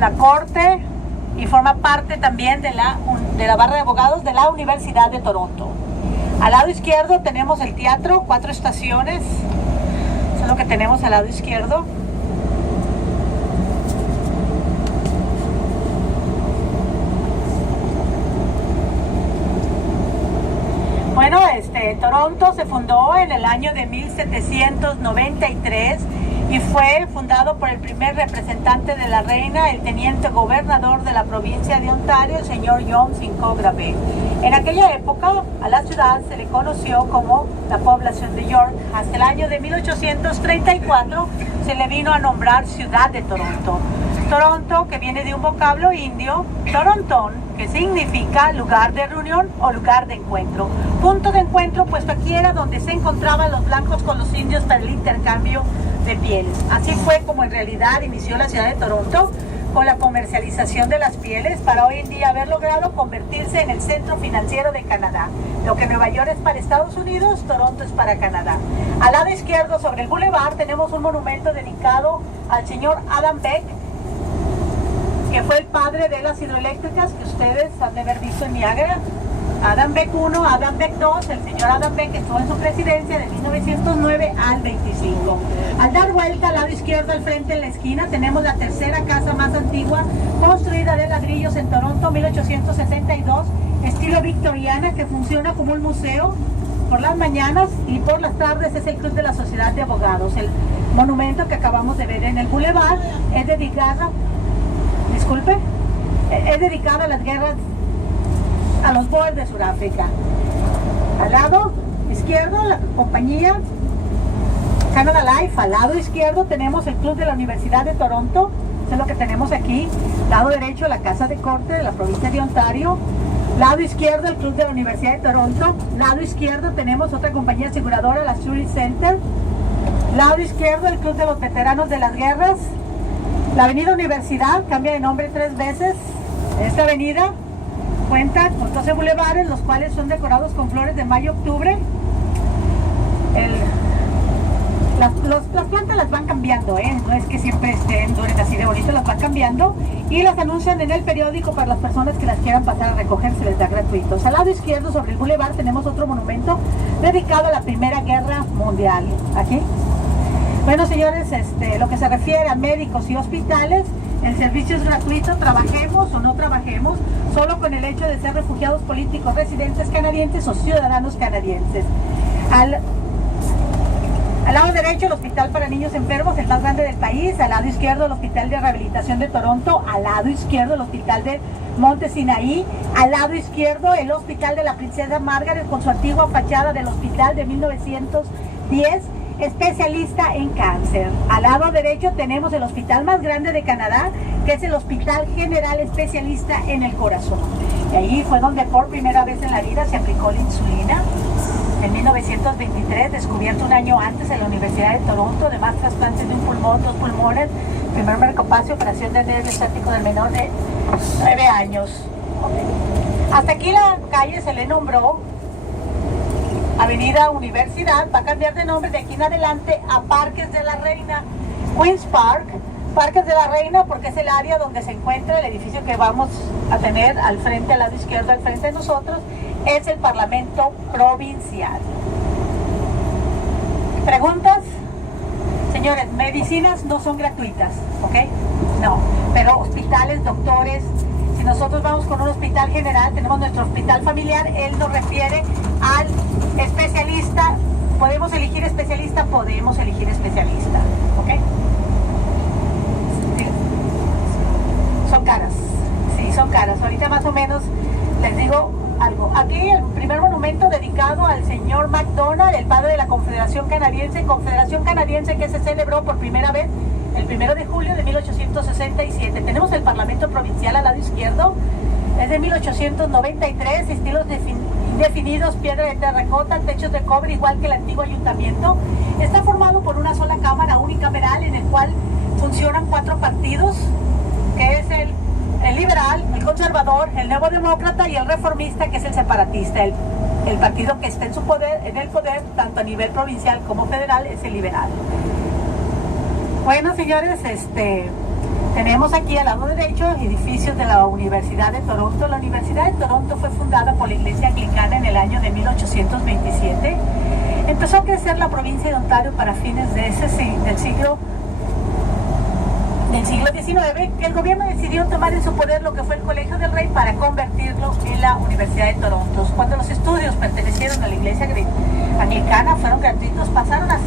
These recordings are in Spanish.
la Corte y forma parte también de la barra de abogados de la Universidad de Toronto. Al lado izquierdo tenemos el teatro, 4 estaciones, eso es lo que tenemos al lado izquierdo. Bueno, Toronto se fundó en el año de 1793 y fue fundado por el primer representante de la reina, el teniente gobernador de la provincia de Ontario, el señor John Simcoe Gravé. En aquella época a la ciudad se le conoció como la población de York. Hasta el año de 1834 se le vino a nombrar ciudad de Toronto. Toronto, que viene de un vocablo indio, Torontón, que significa lugar de reunión o lugar de encuentro. Punto de encuentro, puesto aquí era donde se encontraban los blancos con los indios para el intercambio de pieles. Así fue como en realidad inició la ciudad de Toronto, con la comercialización de las pieles, para hoy en día haber logrado convertirse en el centro financiero de Canadá. Lo que Nueva York es para Estados Unidos, Toronto es para Canadá. Al lado izquierdo, sobre el boulevard, tenemos un monumento dedicado al señor Adam Beck, que fue el padre de las hidroeléctricas que ustedes han de haber visto en Niagara. Adam Beck 1, Adam Beck 2, el señor Adam Beck estuvo en su presidencia de 1909 al 25. Al dar vuelta al lado izquierdo, al frente en la esquina, tenemos la tercera casa más antigua, construida de ladrillos en Toronto, 1862, estilo victoriana, que funciona como un museo por las mañanas y por las tardes es el Club de la Sociedad de Abogados. El monumento que acabamos de ver en el boulevard es dedicado a las guerras a los Boers de Sudáfrica. Al lado izquierdo, la compañía Canada Life. Al lado izquierdo tenemos el Club de la Universidad de Toronto, eso es lo que tenemos aquí. Lado derecho, la Casa de Corte de la provincia de Ontario. Lado izquierdo, el Club de la Universidad de Toronto. Lado izquierdo tenemos otra compañía aseguradora, la Zurich Center. Lado izquierdo, el Club de los Veteranos de las Guerras. La avenida Universidad cambia de nombre 3 veces. Esta avenida cuenta con 12 bulevares, los cuales son decorados con flores de mayo-octubre. Las plantas las van cambiando, no es que siempre duren así de bonito, las van cambiando y las anuncian en el periódico para las personas que las quieran pasar a recoger, se les da gratuitos. Al lado izquierdo, sobre el bulevar, tenemos otro monumento dedicado a la Primera Guerra Mundial. Aquí. Bueno, señores, lo que se refiere a médicos y hospitales, el servicio es gratuito, trabajemos o no trabajemos, solo con el hecho de ser refugiados políticos, residentes canadienses o ciudadanos canadienses. Al lado derecho, el Hospital para Niños Enfermos, el más grande del país. Al lado izquierdo, el Hospital de Rehabilitación de Toronto. Al lado izquierdo, el Hospital de Monte Sinaí. Al lado izquierdo, el Hospital de la Princesa Margaret, con su antigua fachada del hospital de 1910. Especialista en cáncer. Al lado derecho tenemos el hospital más grande de Canadá, que es el Hospital General Especialista en el Corazón. Y ahí fue donde por primera vez en la vida se aplicó la insulina. En 1923, descubierto un año antes en la Universidad de Toronto, además trasplantes de un pulmón, 2 pulmones, primer mercopacio, operación de nervio estático del menor de 9 años. Hasta aquí la calle se le nombró Avenida Universidad, va a cambiar de nombre de aquí en adelante a Parques de la Reina, Queen's Park, Parques de la Reina, porque es el área donde se encuentra el edificio que vamos a tener al frente, al lado izquierdo, al frente de nosotros, es el Parlamento Provincial. ¿Preguntas? Señores, medicinas no son gratuitas, ¿ok? No, pero hospitales, doctores, si nosotros vamos con un hospital general, tenemos nuestro hospital familiar, él nos refiere al especialista. ¿Podemos elegir especialista? Podemos elegir especialista, ¿ok? Sí. Son caras, sí, son caras. Ahorita más o menos les digo algo. Aquí el primer monumento dedicado al señor MacDonald, el padre de la Confederación Canadiense que se celebró por primera vez el 1 de julio de 1867. Tenemos el Parlamento Provincial al lado izquierdo, es de 1893, estilos definidos, piedra de terracota, techos de cobre, igual que el antiguo ayuntamiento. Está formado por una sola cámara unicameral en el cual funcionan 4 partidos, que es el liberal, el conservador, el nuevo demócrata y el reformista, que es el separatista. El partido que está en el poder, tanto a nivel provincial como federal, es el liberal. Bueno, señores, Tenemos aquí al lado derecho edificios de la Universidad de Toronto. La Universidad de Toronto fue fundada por la Iglesia Anglicana en el año de 1827. Empezó a crecer la provincia de Ontario para fines del siglo XIX, que el gobierno decidió tomar en su poder lo que fue el Colegio del Rey para convertirlo en la Universidad de Toronto. Cuando los estudios pertenecieron a la Iglesia Anglicana, fueron gratuitos, pasaron a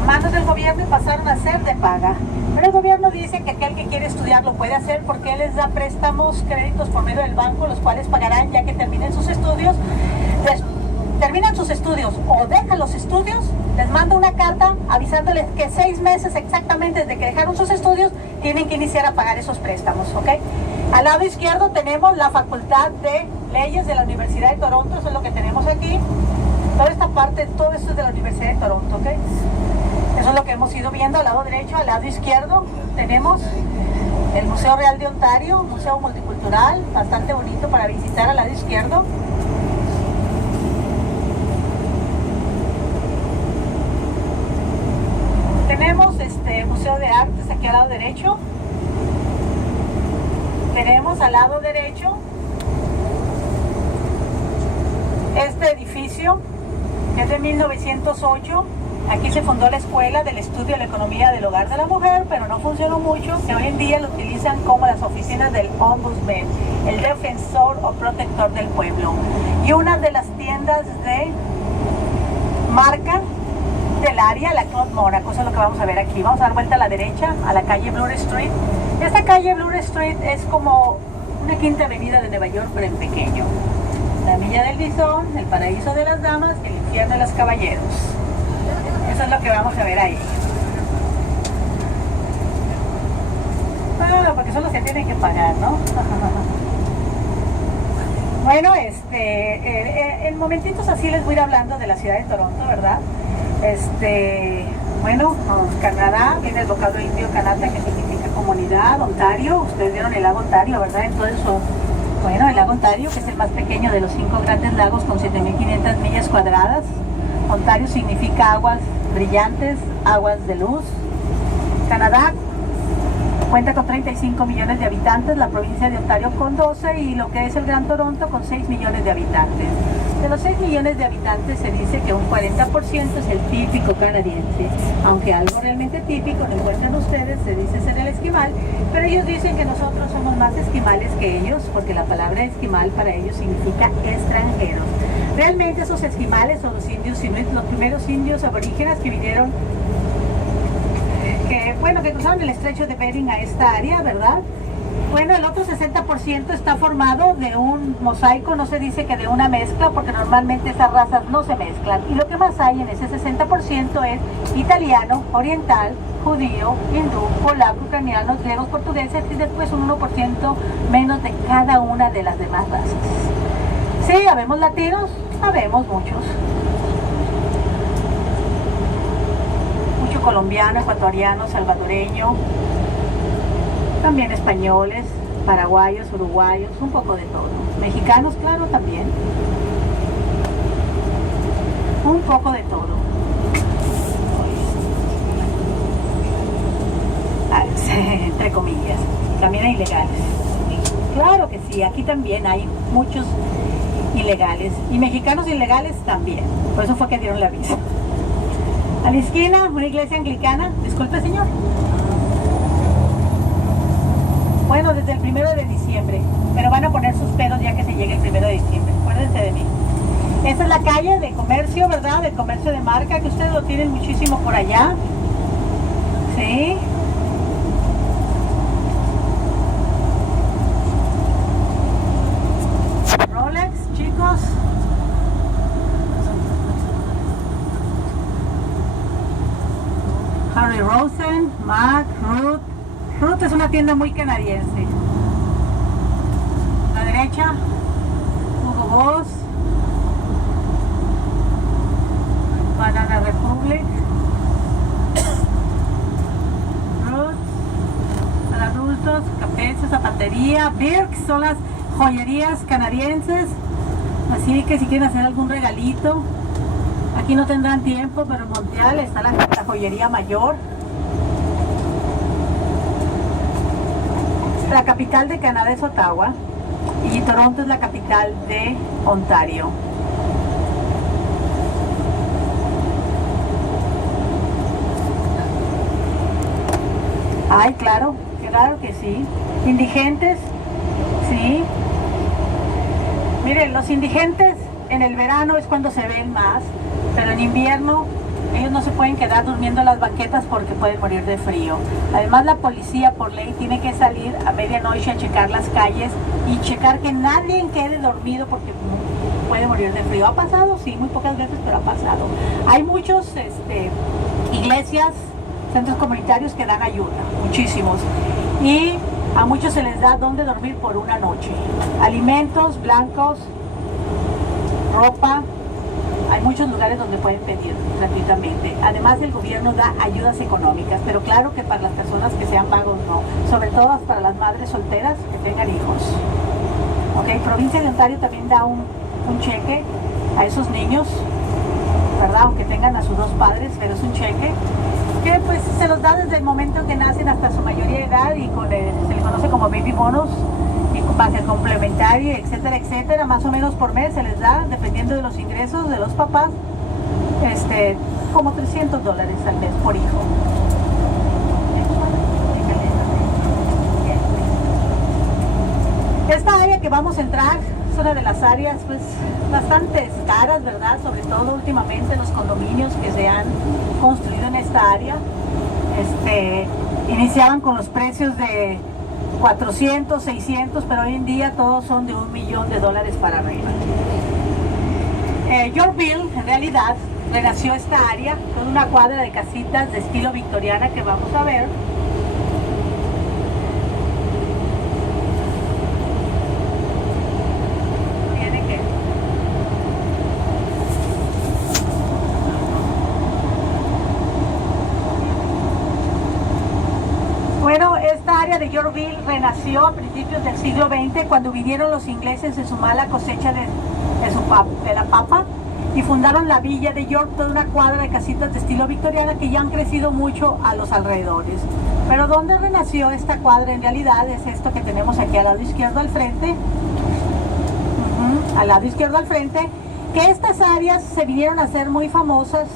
manos del gobierno y pasaron a ser de paga. Pero el gobierno dice que aquel que quiere estudiar lo puede hacer porque él les da préstamos, créditos por medio del banco, los cuales pagarán ya que terminen sus estudios. Terminan sus estudios o dejan los estudios, les manda una carta avisándoles que 6 meses exactamente desde que dejaron sus estudios tienen que iniciar a pagar esos préstamos, ¿ok? Al lado izquierdo tenemos la Facultad de Leyes de la Universidad de Toronto, eso es lo que tenemos aquí. Toda esta parte, todo esto es de la Universidad de Toronto, ¿ok? Eso es lo que hemos ido viendo. Al lado derecho, al lado izquierdo tenemos el Museo Real de Ontario, un museo multicultural, bastante bonito para visitar al lado izquierdo. Tenemos Museo de Artes aquí al lado derecho. Tenemos al lado derecho este edificio, que es de 1908. Aquí se fundó la Escuela del Estudio de la Economía del Hogar de la Mujer, pero no funcionó mucho, que hoy en día lo utilizan como las oficinas del Ombudsman, el defensor o protector del pueblo. Y una de las tiendas de marca del área, la Club Mónaco, eso es lo que vamos a ver aquí. Vamos a dar vuelta a la derecha, a la calle Bloor Street. Esta calle Bloor Street es como una quinta avenida de Nueva York, pero en pequeño. La Milla del Bisón, el Paraíso de las Damas, el Infierno de los Caballeros. Eso es lo que vamos a ver ahí. Ah, porque son los que tienen que pagar, ¿no? Bueno, en momentitos así les voy a ir hablando de la ciudad de Toronto, ¿verdad? Bueno, Canadá, viene el vocablo indio Kanata, que significa comunidad. Ontario, ustedes vieron el lago Ontario, ¿verdad? Entonces, bueno, el lago Ontario, que es el más pequeño de los 5 grandes lagos con 7.500 millas cuadradas. Ontario significa aguas brillantes, aguas de luz. Canadá cuenta con 35 millones de habitantes, la provincia de Ontario con 12 y lo que es el Gran Toronto con 6 millones de habitantes. De los 6 millones de habitantes se dice que un 40% es el típico canadiense, aunque algo realmente típico no encuentran ustedes, se dice ser el esquimal, pero ellos dicen que nosotros somos más esquimales que ellos, porque la palabra esquimal para ellos significa extranjeros. Realmente esos esquimales son los indios inuit, los primeros indios aborígenes que vinieron, que cruzaron el estrecho de Bering a esta área, ¿verdad? Bueno, el otro 60% está formado de un mosaico, no se dice que de una mezcla, porque normalmente esas razas no se mezclan. Y lo que más hay en ese 60% es italiano, oriental, judío, hindú, polaco, ucraniano, griegos, portugueses y después un 1% menos de cada una de las demás razas. Sí, habemos latinos, habemos muchos. Mucho colombiano, ecuatoriano, salvadoreño. También españoles, paraguayos, uruguayos, un poco de todo. Mexicanos, claro, también. Un poco de todo. Entre comillas. También hay ilegales. Claro que sí, aquí también hay muchos ilegales. Y mexicanos ilegales también. Por eso fue que dieron la visa. A la esquina, una iglesia anglicana. Disculpe, señor. Bueno, desde el 1 de diciembre, pero van a poner sus pelos ya que se llegue el 1 de diciembre, acuérdense de mí. Esta es la calle de comercio, ¿verdad? De comercio de marca, que ustedes lo tienen muchísimo por allá. Sí. Rolex, chicos. Harry Rosen, Mac, Ruth. Ruth es una tienda muy canadiense. A la derecha, Hugo Boss, Banana Republic, Ruth, para adultos, Capesa, zapatería, Birks, son las joyerías canadienses. Así que si quieren hacer algún regalito, aquí no tendrán tiempo, pero en Montreal está la joyería mayor. La capital de Canadá es Ottawa y Toronto es la capital de Ontario. Ay, claro que sí. Indigentes, sí. Miren, los indigentes en el verano es cuando se ven más, pero en invierno ellos no se pueden quedar durmiendo en las banquetas porque pueden morir de frío. Además, la policía por ley tiene que salir a medianoche a checar las calles y checar que nadie quede dormido porque puede morir de frío. ¿Ha pasado? Sí, muy pocas veces, pero ha pasado. Hay muchos iglesias, centros comunitarios que dan ayuda, muchísimos. Y a muchos se les da donde dormir por una noche. Alimentos, blancos, ropa. Hay muchos lugares donde pueden pedir gratuitamente. Además, el gobierno da ayudas económicas, pero claro que para las personas que sean vagos no. Sobre todo para las madres solteras que tengan hijos. Ok, Provincia de Ontario también da un cheque a esos niños, ¿verdad? Aunque tengan a sus dos padres, pero es un cheque que pues se los da desde el momento en que nacen hasta su mayoría de edad y se le conoce como baby bonus y más el complementario, etcétera, etcétera. Más o menos por mes se les da, dependiendo de los ingresos de los papás, como $300 al mes por hijo. Esta área que vamos a entrar es una de las áreas pues bastante caras, ¿verdad? Sobre todo últimamente los condominios que se han construido en esta área iniciaban con los precios de 400, 600, pero hoy en día todos son de $1 millón para arriba. Yorkville en realidad renació esta área con una cuadra de casitas de estilo victoriana que vamos a ver. Bueno, esta área de Yorkville renació a principios del siglo XX cuando vinieron los ingleses en su mala cosecha de la papa y fundaron la villa de York, toda una cuadra de casitas de estilo victoriana que ya han crecido mucho a los alrededores. Pero donde renació esta cuadra en realidad es esto que tenemos aquí al lado izquierdo al frente. Al lado izquierdo al frente, que estas áreas se vinieron a ser muy famosas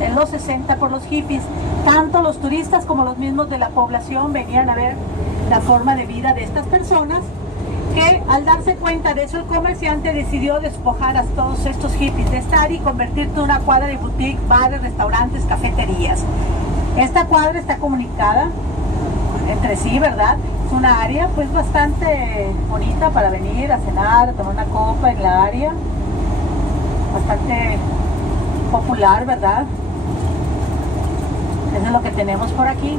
en los 60 por los hippies. Tanto los turistas como los mismos de la población venían a ver la forma de vida de estas personas, que al darse cuenta de eso el comerciante decidió despojar a todos estos hippies de esta área y convertirte en una cuadra de boutique, bares, restaurantes, cafeterías. Esta cuadra está comunicada entre sí, ¿verdad? Es una área pues bastante bonita para venir a cenar, a tomar una copa en la área, bastante popular, ¿verdad? Eso es lo que tenemos por aquí.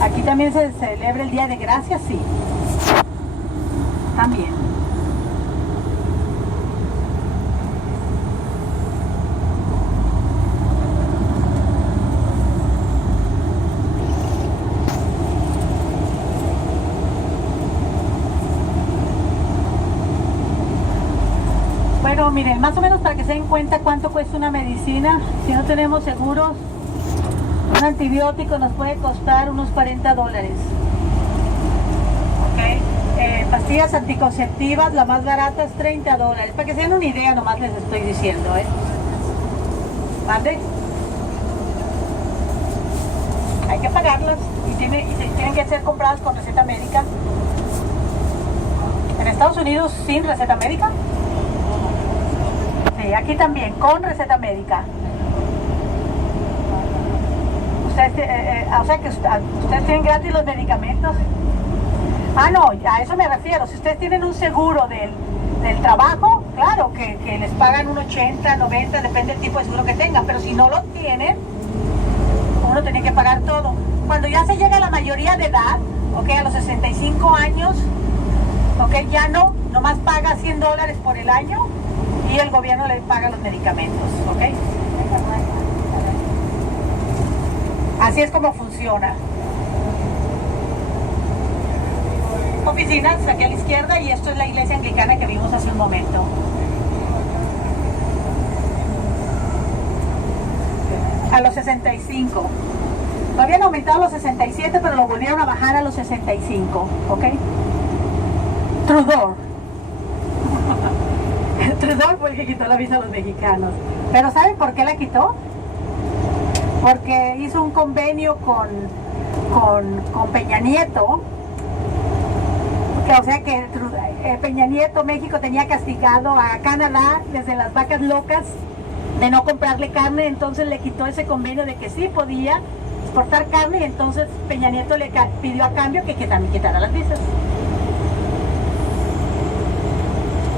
Aquí también se celebra el Día de Gracias, sí. También. Bueno, miren, más o menos para que se den cuenta cuánto cuesta una medicina, si no tenemos seguros, un antibiótico nos puede costar unos $40. Okay. Pastillas anticonceptivas, la más barata es $30. Para que se den una idea, nomás les estoy diciendo, ¿Mande? Hay que pagarlas y tienen que ser compradas con receta médica. En Estados Unidos sin receta médica. Sí, aquí también, con receta médica. O sea que ustedes tienen gratis los medicamentos. Ah, no, a eso me refiero. Si ustedes tienen un seguro del trabajo, claro, que les pagan un 80, 90, depende del tipo de seguro que tengan. Pero si no lo tienen, uno tiene que pagar todo. Cuando ya se llega a la mayoría de edad, a los 65 años, ya nomás paga $100 por el año y el gobierno le paga los medicamentos, Así es como funciona. Oficinas aquí a la izquierda y esto es la iglesia anglicana que vimos hace un momento. a los 65. Lo habían aumentado a los 67, pero lo volvieron a bajar a los 65, ¿ok? Trudeau. Trudeau fue el que quitó la visa a los mexicanos. Pero ¿saben por qué la quitó? Porque hizo un convenio con Peña Nieto. O sea que Peña Nieto, México, tenía castigado a Canadá desde las vacas locas de no comprarle carne, entonces le quitó ese convenio de que sí podía exportar carne, y entonces Peña Nieto le pidió a cambio que también quitara las visas.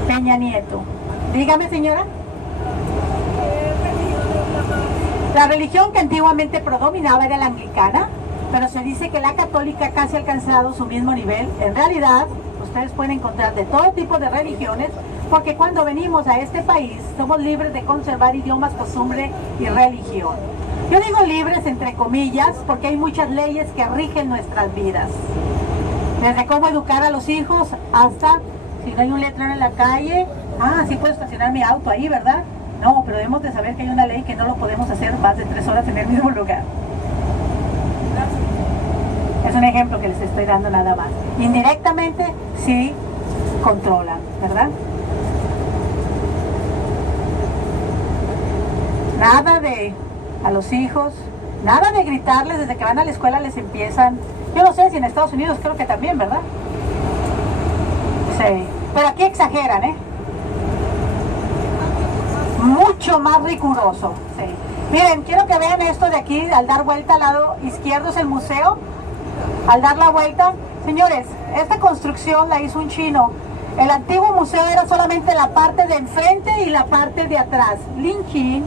Peña Nieto. Dígame, señora. La religión que antiguamente predominaba era la anglicana, pero se dice que la católica casi ha alcanzado su mismo nivel. En realidad, ustedes pueden encontrar de todo tipo de religiones, porque cuando venimos a este país somos libres de conservar idiomas, costumbre y religión. Yo digo libres entre comillas porque hay muchas leyes que rigen nuestras vidas. Desde cómo educar a los hijos hasta si no hay un letrero en la calle, sí puedo estacionar mi auto ahí, ¿verdad? No, pero debemos de saber que hay una ley que no lo podemos hacer más de 3 horas en el mismo lugar. Es un ejemplo que les estoy dando nada más. Indirectamente sí controlan, ¿verdad? Nada de a los hijos, nada de gritarles desde que van a la escuela, les empiezan. Yo no sé si en Estados Unidos creo que también, ¿verdad? Sí, pero aquí exageran, ¿eh? Mucho más riguroso, sí. Miren, quiero que vean esto de aquí, al dar vuelta al lado izquierdo es el museo. Al dar la vuelta, señores, esta construcción la hizo un chino. El antiguo museo era solamente la parte de enfrente y la parte de atrás. Lin Qi,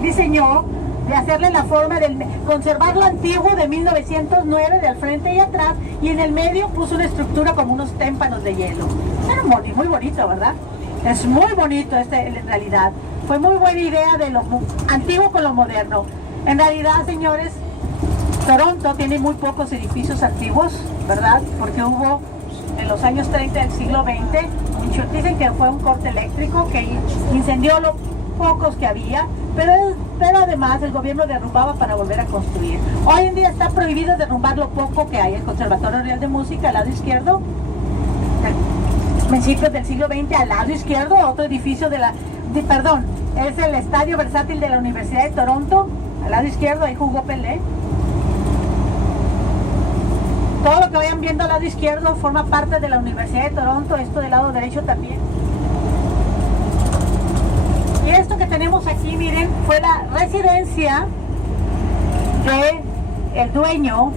diseñó de hacerle la forma del conservar lo antiguo de 1909 de al frente y atrás, y en el medio puso una estructura como unos témpanos de hielo. Era muy bonito, ¿verdad? Es muy bonito en realidad. Fue muy buena idea de lo antiguo con lo moderno. En realidad, señores, Toronto tiene muy pocos edificios antiguos, ¿verdad? Porque hubo en los años 30 del siglo XX, dicen que fue un corte eléctrico que incendió los pocos que había, pero además el gobierno derrumbaba para volver a construir. Hoy en día está prohibido derrumbar lo poco que hay. El Conservatorio Real de Música al lado izquierdo, principios del siglo XX, al lado izquierdo, otro edificio es el Estadio Versátil de la Universidad de Toronto, al lado izquierdo, ahí jugó Pelé. Todo lo que vayan viendo al lado izquierdo forma parte de la Universidad de Toronto, esto del lado derecho también. Y esto que tenemos aquí, miren, fue la residencia del dueño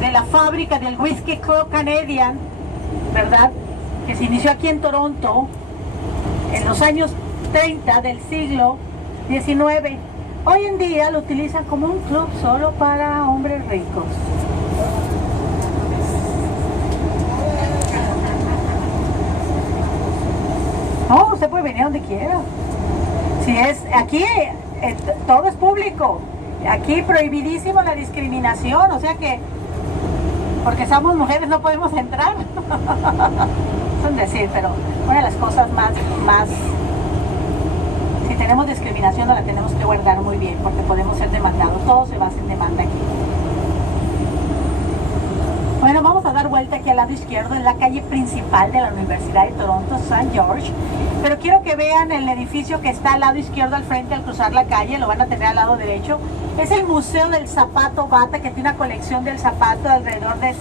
de la fábrica del Whisky Club Canadian, ¿verdad? Que se inició aquí en Toronto en los años 30 del siglo XIX. Hoy en día lo utilizan como un club solo para hombres ricos. No, usted puede venir donde quiera. Si es aquí, todo es público. Aquí prohibidísimo la discriminación, o sea que porque somos mujeres no podemos entrar. Es un decir, pero una de las cosas más si tenemos discriminación no la tenemos que guardar muy bien, porque podemos ser demandados. Todo se basa en demanda aquí. Bueno, vamos a dar vuelta aquí al lado izquierdo, en la calle principal de la Universidad de Toronto, St. George. Pero quiero que vean el edificio que está al lado izquierdo al frente al cruzar la calle, lo van a tener al lado derecho. Es el Museo del Zapato Bata, que tiene una colección del zapato alrededor de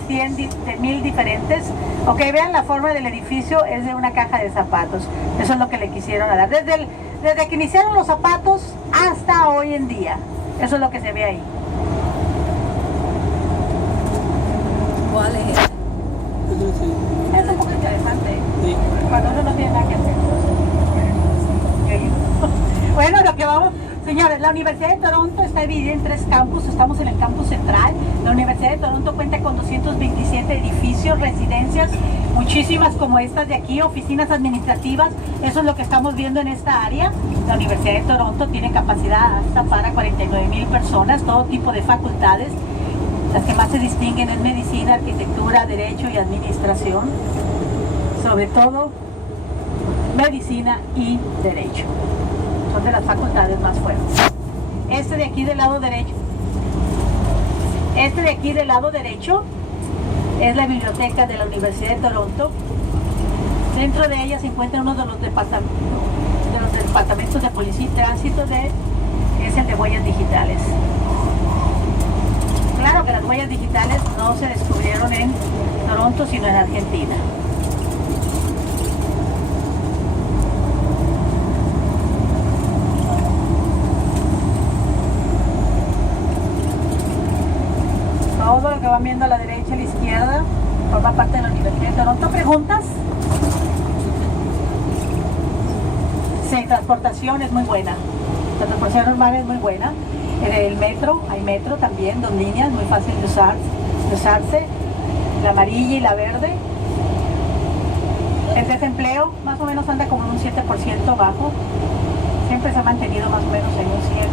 1000 diferentes. Ok, vean la forma del edificio, es de una caja de zapatos. Eso es lo que le quisieron dar. Desde que iniciaron los zapatos hasta hoy en día. Eso es lo que se ve ahí. ¿Cuál es? Es un poco interesante. Sí. Cuando uno no tiene nada que hacer. Bueno, lo que vamos... Señores, la Universidad de Toronto está dividida en 3 campus. Estamos en el campus central. La Universidad de Toronto cuenta con 227 edificios, residencias, muchísimas como estas de aquí, oficinas administrativas. Eso es lo que estamos viendo en esta área. La Universidad de Toronto tiene capacidad hasta para 49,000 personas, todo tipo de facultades. Las que más se distinguen es medicina, arquitectura, derecho y administración. Sobre todo medicina y derecho. Son de las facultades más fuertes. aquí del lado derecho. Este de aquí del lado derecho es la biblioteca de la Universidad de Toronto. Dentro de ella se encuentra uno de los departamentos de policía y tránsito, es el de huellas digitales. Claro que las huellas digitales no se descubrieron en Toronto, sino en Argentina. Todo lo que van viendo a la derecha y a la izquierda forma parte de la Universidad de Toronto. ¿Preguntas? Sí, transportación es muy buena. La transportación normal es muy buena. En el metro, hay metro también, dos líneas, muy fácil de usarse. La amarilla y la verde. El desempleo más o menos anda como en un 7% bajo. Siempre se ha mantenido más o menos en un 7.